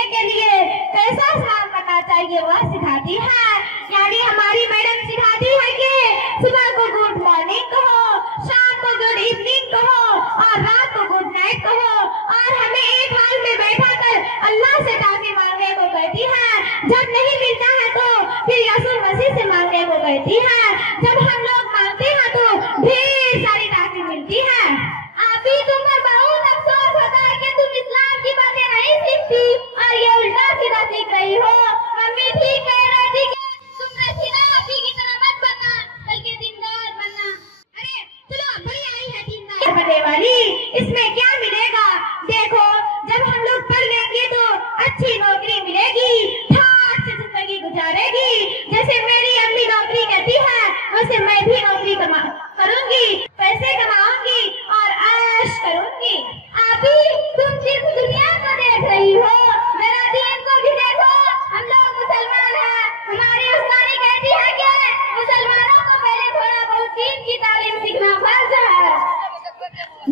जीने के लिए कैसा काम करना चाहिए वह सिखाती है। यानी हमारी मैडम सिखाती है कि सुबह को गुड मॉर्निंग कहो, शाम को गुड इवनिंग कहो और रात को गुड नाइट कहो, और हमें एक हाल में बैठा कर अल्लाह से ताकि मांगने को कहती है। जब नहीं मिलता है तो फिर यीशु मसीह से मांगने को कहती है। जब हम लोग मांगते हैं तो ढेर सारी ताकि मिलती है। अभी तुम पर बहुत अफसोस होता है कि तुम इस्लाम की बातें नहीं सीखती और ये उल्टा सीधा सीख रही हो। मम्मी ठीक कह रही थी कि तुम रशीदा अभी की तरह मत बनना बल्कि दीनदार बनना। अरे चलो बड़ी आई है दीनदार बनने वाली, इसमें क्या मिलेगा? देखो जब हम लोग पढ़ लेंगे तो अच्छी नौकरी मिलेगी, ठाट से जिंदगी गुजारेगी। जैसे मेरी अम्मी नौकरी करती है वैसे मैं भी नौकरी करूंगी, पैसे कमाऊंगी और ऐश करूंगी। अभी तुम सिर्फ दुनिया को देख रही हो, मेरा दीन को भी देखो। हम लोग मुसलमान हैं, हमारी उस्तादी कहती है कि मुसलमानों को पहले थोड़ा बहुत दीन की तालीम सीखना फर्ज है।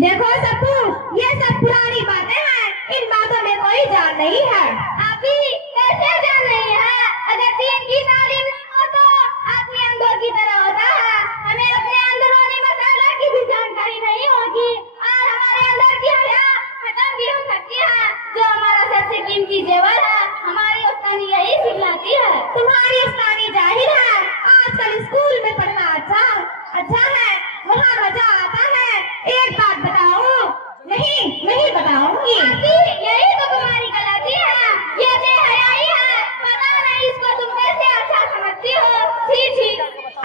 देखो सप्पू, ये सब पुरानी बातें हैं, इन बातों में कोई जान नहीं है। अभी कैसे जान नहीं है? अगर दीन की तालीम न हो तो आदमी अंधों की तरह होता है। हमें अपने अंदरूनी मसाला की भी जानकारी नहीं होगी और हमारे अंदर की हया खत्म भी हो सकती है। जो हमारा सबसे कीमती जेवर है, हमारी उस्तादी यही सिखलाती है। तुम्हारी उस्तादी जाहिर है आजकल स्कूल में पढ़ना अच्छा है, वहाँ मजा आता है। एक बात बताओ? नहीं बताऊंगी। यही तो तुम्हारी गलती है, ये बेहयाई है। पता नहीं इसको तुम कैसे अच्छा समझती हो। छी।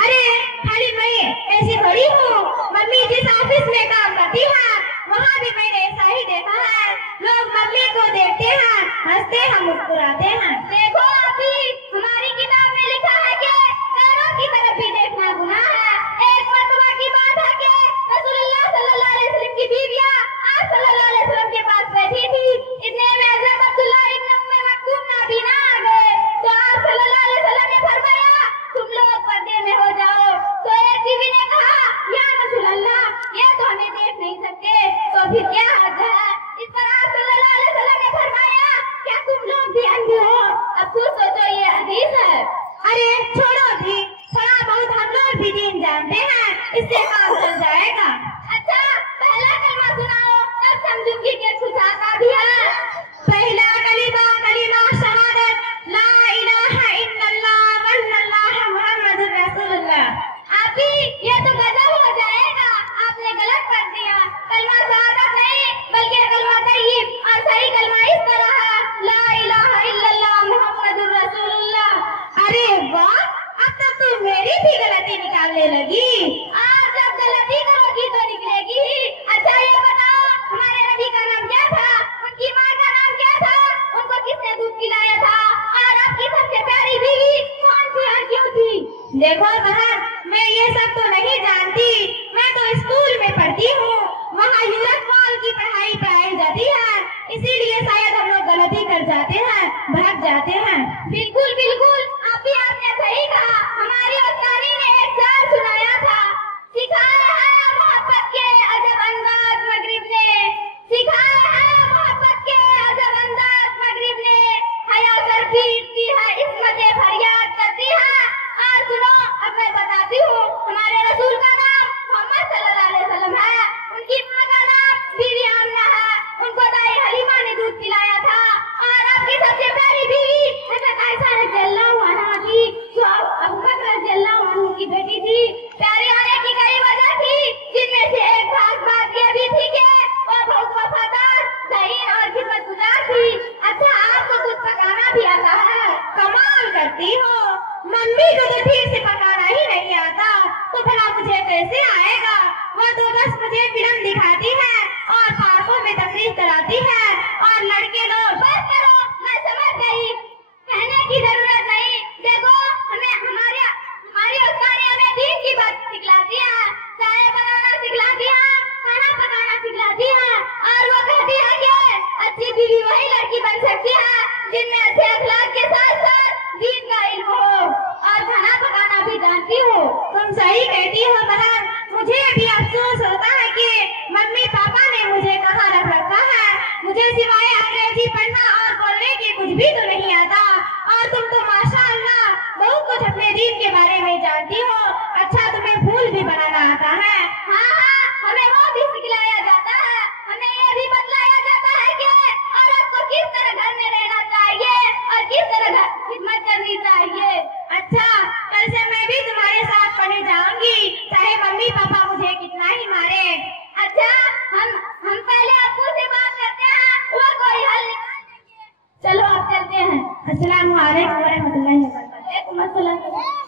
अरे खाली मैं ऐसी थोड़ी हूँ, मम्मी जिस ऑफिस में काम करती है वहाँ भी मैंने ऐसा ही देखा है। लोग मम्मी को देखते हैं, हंसते हैं, मुस्कुराते हैं। देखो अभी हमारी किताब में लिखा है कि पैरों की तरफ भी देखना गुनाह है। एक मर्तबा की बात है कि रसूलुल्लाह सल्लल्लाहु अलैहि वसल्लम की बीवियां आप सल्लल्लाहु अलैहि वसल्लम के पास बैठी थी। इतने में हज़रत अब्दुल्लाह इब्न उम्मे मक्तूम नाबीना आ गए तो आप सल्लल्लाहु अलैहि वसल्लम ने फरमाया तुम लोग पर्दे में हो जाओ। तो एक बीवी ने कहा या रसूलल्लाह, ये तो हमें देख नहीं सकते, तो फिर क्या हर्ज है? इस पर आप सल्लल्लाहु अलैहि वसल्लम ने फरमाया क्या तुम लोग भी अंधे हो? अब खुद सोचो ये हदीस है। अरे छोड़ो भी, थोड़ा बहुत हम लोग भी दीन जानते हैं, इससे काम चल जाएगा। अच्छा पहला कलमा सुनाओ, तब समझूंगी कि कुछ आता भी है। पहला कलिमा शहादत ला इलाहा इल्लल्लाह वल्लल्लाहु मुहम्मदुर रसूलुल्लाह। अभी ये तो गजब हो जाएगा, आपने गलत कर दिया। कलमा शहादत नहीं बल्कि कलमा तय्यब, और सही कलमा इस तरह है ला इलाहा इल्लल्लाह मुहम्मदुर रसूलुल्लाह। अरे वाह, अब तक तो मेरी भी गलती निकालने लगी। आप जब गलती करोगी तो निकलेगी ही। अच्छा ये बताओ हमारे नबी का नाम क्या था? उनकी माँ का नाम क्या था? उनको किसने दूध पिलाया था? और आपकी सबसे प्यारी बीवी कौन सी और क्यों थी? देखो बहन, मैं ये सब तो नहीं जानती, मैं तो स्कूल में पढ़ती हूँ, वहाँ यूरप मॉल की पढ़ाई जाती है, इसीलिए शायद हम लोग गलती कर जाते हैं, भाग जाते हैं। बिल्कुल अभी आपने सही कहा। हमारी उस्तादी ने एक शेर सुनाया था, सिखाया है मोहब्बत के अजब अंदाज मगरिब ने, सिखाया है मोहब्बत के अजब अंदाज मगरिब ने, हया कर पीटती है इस्मत फरियाद करती है। और सुनो अब मैं बताती हूँ, हमारे रसूल का नाम मोहम्मद सल्लल्लाहु अलैहि वसल्लम है, उनकी माँ का नाम बीवी आमना है, उनको दाई हलीमा ने दूध पिलाया था, और आपकी सबसे प्यारी बीवी हज़रत आयशा रज़ियल्लाहु अन्हा थी, जो अबू बकर रज़ियल्लाहु अन्हु की बेटी थी। प्यारी होने की कई वजह थी, जिनमें से एक खास बात यह भी थी कि वो बहुत वफादार, सही और खिदमतगुजार थी। अच्छा आपको कुछ पकाना भी आता है? कमाल करती हो, मम्मी को तो ठीक से पकाना ही नहीं आता, तो भला मुझे कैसे आएगा? वो तो बस मुझे फिल्म दिखाती है और पार्कों में तफरीह कराती है, और लड़के लोग बस करो, मैं समझ गई, कहने की जरूरत नहीं। देखो हमारी उस्तादी हमें दीन की बात सिखलाती है, चाय बनाना सिखलाती है, खाना पकाना सिखलाती है, और वो कहती है कि अच्छी बीवी वही लड़की बन सकती है जिनमें अच्छे अखलाक के साथ साथ दीन का इल्म हो और खाना पकाना भी जानती हो। तुम सही कहती हो बहन, मुझे भी अफसोस होता है कि मम्मी पापा ने मुझे कहाँ रख रखा है। मुझे सिवाय अंग्रेजी पढ़ना और बोलने की कुछ करते हैं। अस्सलाम वालेकुम व रहमतुल्लाहि व बरकातहू।